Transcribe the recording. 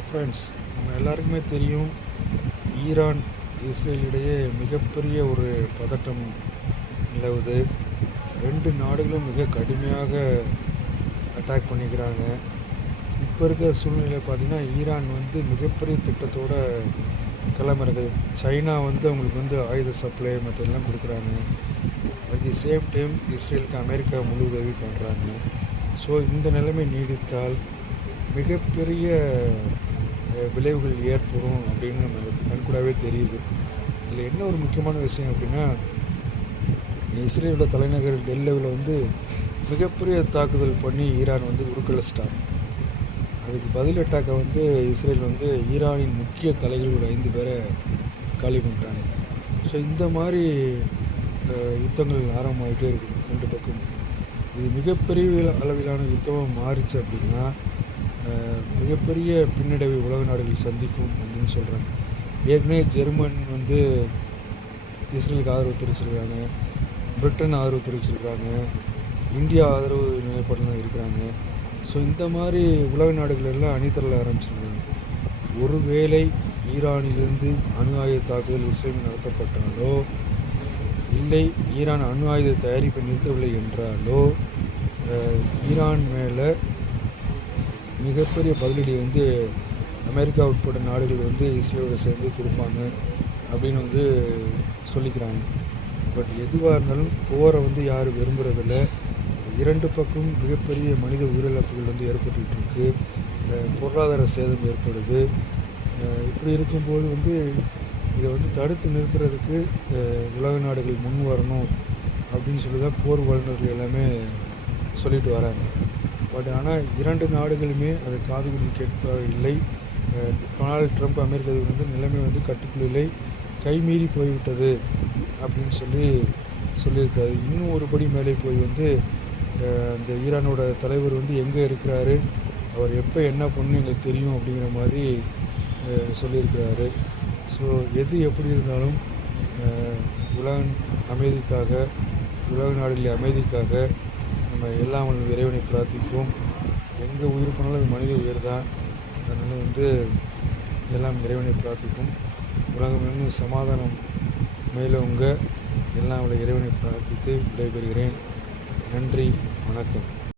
Hi friends, நம்ம எல்லாருக்குமே தெரியும் ஈரான் இஸ்ரேல் இடையே மிகப்பெரிய ஒரு பதட்டம் நிலவுது. ரெண்டு நாடுகளும் மிக கடுமையாக அட்டாக் பண்ணிக்கிறாங்க. இப்போ இருக்கிற சூழ்நிலை பார்த்திங்கன்னா ஈரான் மிகப்பெரிய திட்டத்தோடு கிளம்புறது. சைனா அவங்களுக்கு ஆயுத சப்ளை மற்றெல்லாம் கொடுக்குறாங்க. அட் தி சேம் டைம் இஸ்ரேலுக்கு அமெரிக்கா முழு உதவி பண்ணுறாங்க. ஸோ இந்த நிலைமை நீடித்தால் மிகப்பெரிய விளைவுகள் ஏற்படும் அப்படின்னு நமக்கு கண்கூடாகவே தெரியுது. இதில் என்ன ஒரு முக்கியமான விஷயம் அப்படின்னா, இஸ்ரேலோட தலைநகர் டெல்லியில் மிகப்பெரிய தாக்குதல் பண்ணி ஈரான் உருக்கலைச்சிட்டாங்க. அதுக்கு பதில் அட்டாக்கை இஸ்ரேல் ஈரானின் முக்கிய தலைகள் ஒரு 5 பேரை காலி பண்ணிட்டாங்க. ஸோ இந்த மாதிரி யுத்தங்கள் ஆரம்பமாகிட்டே இருக்குது ரெண்டு பக்கம். இது மிகப்பெரிய அளவிலான யுத்தமாக மாறிச்சு அப்படின்னா மிகப்பெரிய பின்னடைவை உலக நாடுகள் சந்திக்கும் அப்படின்னு சொல்கிறாங்க. ஏற்கனவே ஜெர்மன் இஸ்ரேலுக்கு ஆதரவு தெரிவிச்சிருக்காங்க, பிரிட்டன் ஆதரவு தெரிவிச்சிருக்காங்க, இந்தியா ஆதரவு நிலைப்பாடுலாம் இருக்கிறாங்க. ஸோ இந்த மாதிரி உலக நாடுகள் எல்லாம் அணிதிரள ஆரம்பிச்சிருக்காங்க. ஒருவேளை ஈரானிலிருந்து அணு ஆயுத தாக்குதல் இஸ்ரேல் நடத்தப்பட்டாலோ, இல்லை ஈரான் அணு ஆயுத தயாரிப்பை நிறுத்தவில்லை என்றாலோ, ஈரான் மேலே மிகப்பெரிய பதிலடி அமெரிக்கா உட்பட நாடுகள் இஸ்ரேலோடு சேர்ந்து கொடுப்பாங்க அப்படின்னு சொல்லிக்கிறாங்க. பட் எதுவாக இருந்தாலும் போரை யாரும் விரும்புகிறதில்ல. இரண்டு பக்கம் மிகப்பெரிய மனித உயிரிழப்புகள் ஏற்பட்டுக்கிட்டு இருக்கு. பொருளாதார சேதம் ஏற்படுது. இப்படி இருக்கும்போது இதை தடுத்து நிறுத்துறதுக்கு உலக நாடுகள் முன் வரணும் அப்படின்னு சொல்லி தான் போர் வல்லுநர்கள் எல்லாமே சொல்லிட்டு வராங்க. பட் ஆனால் இரண்டு நாடுகளுமே அதை காதுகளில் கேட்கவில்லை. டொனால்டு ட்ரம்ப் அமெரிக்க அதிபர் நிலைமை கட்டுக்குள் இல்லை, கைமீறி போய்விட்டது அப்படின்னு சொல்லியிருக்காரு. இன்னும் ஒரு படி மேலே போய் அந்த ஈரானோட தலைவர் எங்கே இருக்கிறாரு, அவர் எப்போ என்ன பண்ணணும் எங்களுக்கு தெரியும் அப்படிங்கிற மாதிரி சொல்லியிருக்கிறாரு. ஸோ எது எப்படி இருந்தாலும் உலக அமைதிக்காக, உலக நாடுகளின் அமைதிக்காக நம்ம எல்லாம் இறைவனை பிரார்த்திப்போம். எங்கே உயிர் போனாலும் அது மனித உயிர் தான். அதனால் எல்லாம் இறைவனை பிரார்த்திப்போம். உலகம் இன்னும் சமாதானம் மேலோங்க எல்லாம் இறைவனை பிரார்த்தித்து விடைபெறுகிறேன். நன்றி, வணக்கம்.